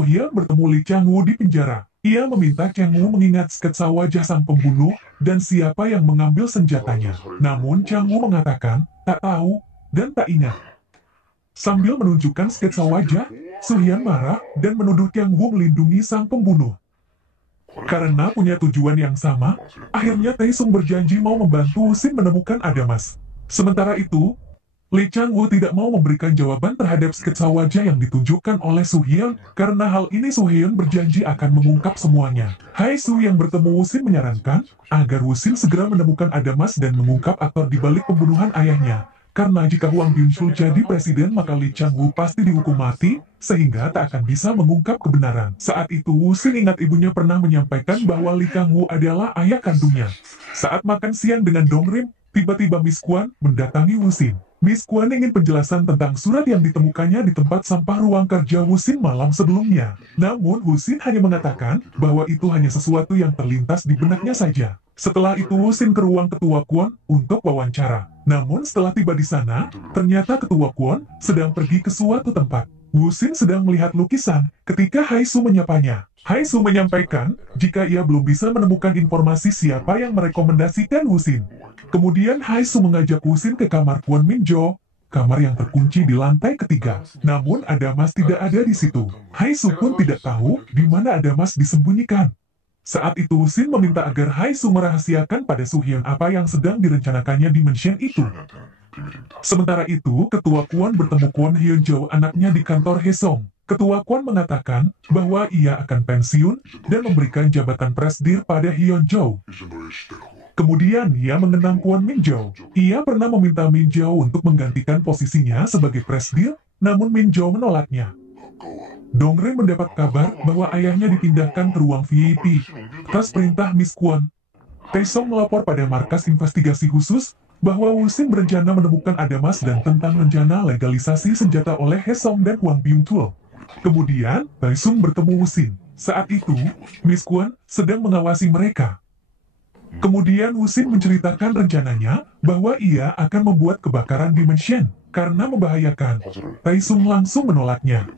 Hyun bertemu Lee Chang-woo di penjara. Ia meminta Chang-woo mengingat sketsa wajah sang pembunuh dan siapa yang mengambil senjatanya. Namun Chang-woo mengatakan, tak tahu dan tak ingat. Sambil menunjukkan sketsa wajah, Hyun marah dan menuduh Chang-woo melindungi sang pembunuh. Karena punya tujuan yang sama, akhirnya Taesung berjanji mau membantu Shin menemukan Adamas. Sementara itu, Lee Chang-woo tidak mau memberikan jawaban terhadap sketsa wajah yang ditunjukkan oleh Hyun, karena hal ini Hyun berjanji akan mengungkap semuanya. Hae-soo yang bertemu Shin menyarankan agar Shin segera menemukan Adamas dan mengungkap aktor di balik pembunuhan ayahnya. Karena jika Hwang Byung-chul jadi presiden maka Lee Chang-woo pasti dihukum mati, sehingga tak akan bisa mengungkap kebenaran. Saat itu Shin ingat ibunya pernah menyampaikan bahwa Lee Chang-woo adalah ayah kandungnya. Saat makan siang dengan Dong-rim, tiba-tiba Miss Kwon mendatangi Shin. Miss Kwon ingin penjelasan tentang surat yang ditemukannya di tempat sampah ruang kerja Shin malam sebelumnya. Namun Shin hanya mengatakan bahwa itu hanya sesuatu yang terlintas di benaknya saja. Setelah itu Shin ke ruang Ketua Kwon untuk wawancara. Namun setelah tiba di sana, ternyata Ketua Kwon sedang pergi ke suatu tempat. Shin sedang melihat lukisan ketika Hae-soo menyapanya. Hae-soo menyampaikan jika ia belum bisa menemukan informasi siapa yang merekomendasikan Shin. Kemudian Hae-soo mengajak Shin ke kamar Kwon Min-jo, kamar yang terkunci di lantai ketiga. Namun Adamas tidak ada di situ. Hae-soo pun tidak tahu di mana Adamas disembunyikan. Saat itu Shin meminta agar Hae-soo merahasiakan pada Hyun apa yang sedang direncanakannya di mansion itu. Sementara itu, Ketua Kwon bertemu Kwon Hyun-jo anaknya di kantor Haesong. Ketua Kwon mengatakan bahwa ia akan pensiun dan memberikan jabatan presdir pada Hyun-jo. Kemudian ia mengenang Kwon Min-jo. Ia pernah meminta Min-jo untuk menggantikan posisinya sebagai presdir, namun Min-jo menolaknya. Dong-rim mendapat kabar bahwa ayahnya dipindahkan ke ruang VIP. Atas perintah Miss Kwon, Taesung melapor pada markas investigasi khusus bahwa Shin berencana menemukan Adamas dan tentang rencana legalisasi senjata oleh Haesong dan Hwang Byung-chul. Kemudian, Taesung bertemu Shin. Saat itu, Miss Kwon sedang mengawasi mereka. Kemudian Shin menceritakan rencananya bahwa ia akan membuat kebakaran di mansion karena membahayakan. Taesung langsung menolaknya.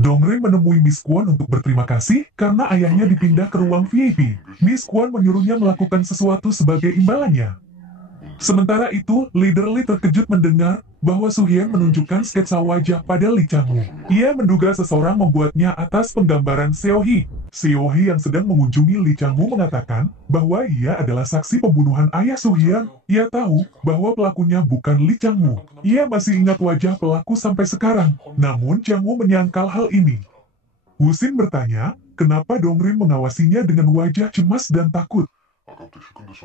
Dong-rim menemui Miss Kwon untuk berterima kasih karena ayahnya dipindah ke ruang VIP. Miss Kwon menyuruhnya melakukan sesuatu sebagai imbalannya. Sementara itu, Leader Lee terkejut mendengar bahwa Hyun menunjukkan sketsa wajah pada Lee Chang-woo. Ia menduga seseorang membuatnya atas penggambaran Seo-hee. Seo-hee yang sedang mengunjungi Lee Chang-woo mengatakan bahwa ia adalah saksi pembunuhan ayah Hyun. Ia tahu bahwa pelakunya bukan Lee Chang-woo. Ia masih ingat wajah pelaku sampai sekarang. Namun Chang-woo menyangkal hal ini. Shin bertanya, kenapa Dong-rim mengawasinya dengan wajah cemas dan takut.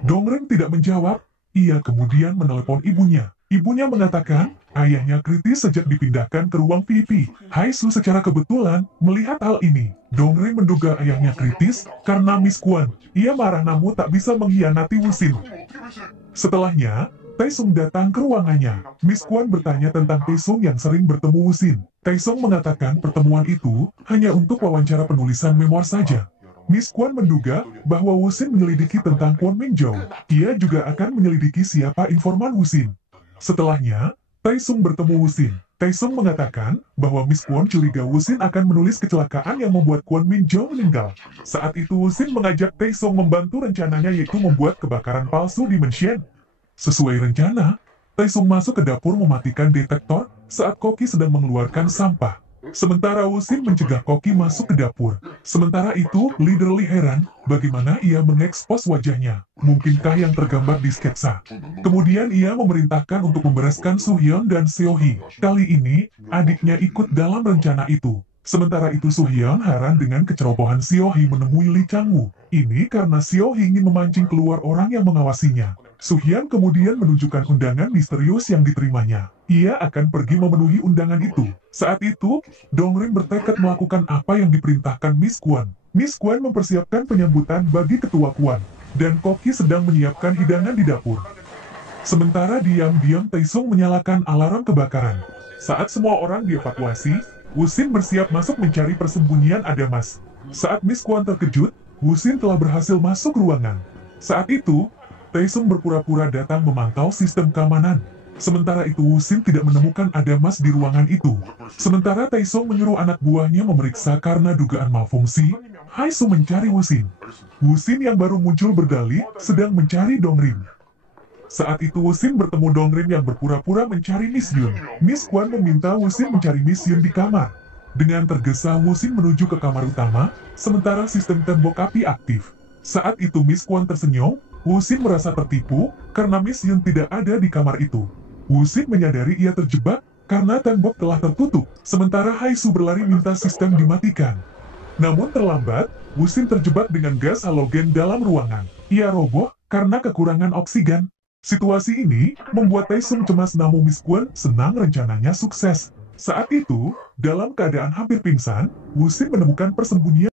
Dong-rim tidak menjawab. Ia kemudian menelepon ibunya. Ibunya mengatakan, ayahnya kritis sejak dipindahkan ke ruang VIP. Hae-soo secara kebetulan melihat hal ini. Dong-rim menduga ayahnya kritis karena Miss Kwon. Ia marah namun tak bisa mengkhianati Shin. Setelahnya, Taesung datang ke ruangannya. Miss Kwon bertanya tentang Taesung yang sering bertemu Shin. Taesung mengatakan pertemuan itu hanya untuk wawancara penulisan memoir saja. Miss Kwon menduga bahwa Shin menyelidiki tentang Kwon Min-jo. Ia juga akan menyelidiki siapa informan Shin. Setelahnya, Taesung bertemu Shin. Taesung mengatakan bahwa Miss Kwon curiga Shin akan menulis kecelakaan yang membuat Kwon Min-jo meninggal. Saat itu Shin mengajak Taesung membantu rencananya yaitu membuat kebakaran palsu di mansion. Sesuai rencana, Taesung masuk ke dapur mematikan detektor saat Koki sedang mengeluarkan sampah. Sementara Shin mencegah Koki masuk ke dapur. Sementara itu, Leader Lee heran bagaimana ia mengekspos wajahnya. Mungkinkah yang tergambar di sketsa? Kemudian ia memerintahkan untuk membereskan Hyun dan Seo-hee. Kali ini, adiknya ikut dalam rencana itu. Sementara itu Hyun heran dengan kecerobohan Seo-hee menemui Lee Chang-woo. Ini karena Seo-hee ingin memancing keluar orang yang mengawasinya. Hyun kemudian menunjukkan undangan misterius yang diterimanya. Ia akan pergi memenuhi undangan itu. Saat itu, Dong-rim bertekad melakukan apa yang diperintahkan Miss Kwon. Miss Kwon mempersiapkan penyambutan bagi Ketua Kwon, dan Koki sedang menyiapkan hidangan di dapur. Sementara diam-diam Taesung menyalakan alarm kebakaran. Saat semua orang dievakuasi, Shin bersiap masuk mencari persembunyian Adamas. Saat Miss Kwon terkejut, Shin telah berhasil masuk ruangan. Saat itu, Taesung berpura-pura datang memantau sistem keamanan. Sementara itu Wuxin tidak menemukan ada emas di ruangan itu. Sementara Taisong menyuruh anak buahnya memeriksa karena dugaan malfungsi, Haisu mencari Wuxin. Wuxin yang baru muncul berdalih sedang mencari Dongrim. Saat itu Wuxin bertemu Dongrim yang berpura-pura mencari Miss Yun. Miss Quan meminta Wuxin mencari Miss Yun di kamar. Dengan tergesa Wuxin menuju ke kamar utama, sementara sistem tembok api aktif. Saat itu Miss Quan tersenyum, Wuxin merasa tertipu karena Miss Yun tidak ada di kamar itu. Wuxin menyadari ia terjebak karena tembok telah tertutup, sementara Haisu berlari minta sistem dimatikan. Namun terlambat, Wuxin terjebak dengan gas halogen dalam ruangan. Ia roboh karena kekurangan oksigen. Situasi ini membuat Taisung cemas namun Miss Quan senang rencananya sukses. Saat itu, dalam keadaan hampir pingsan, Wuxin menemukan persembunyian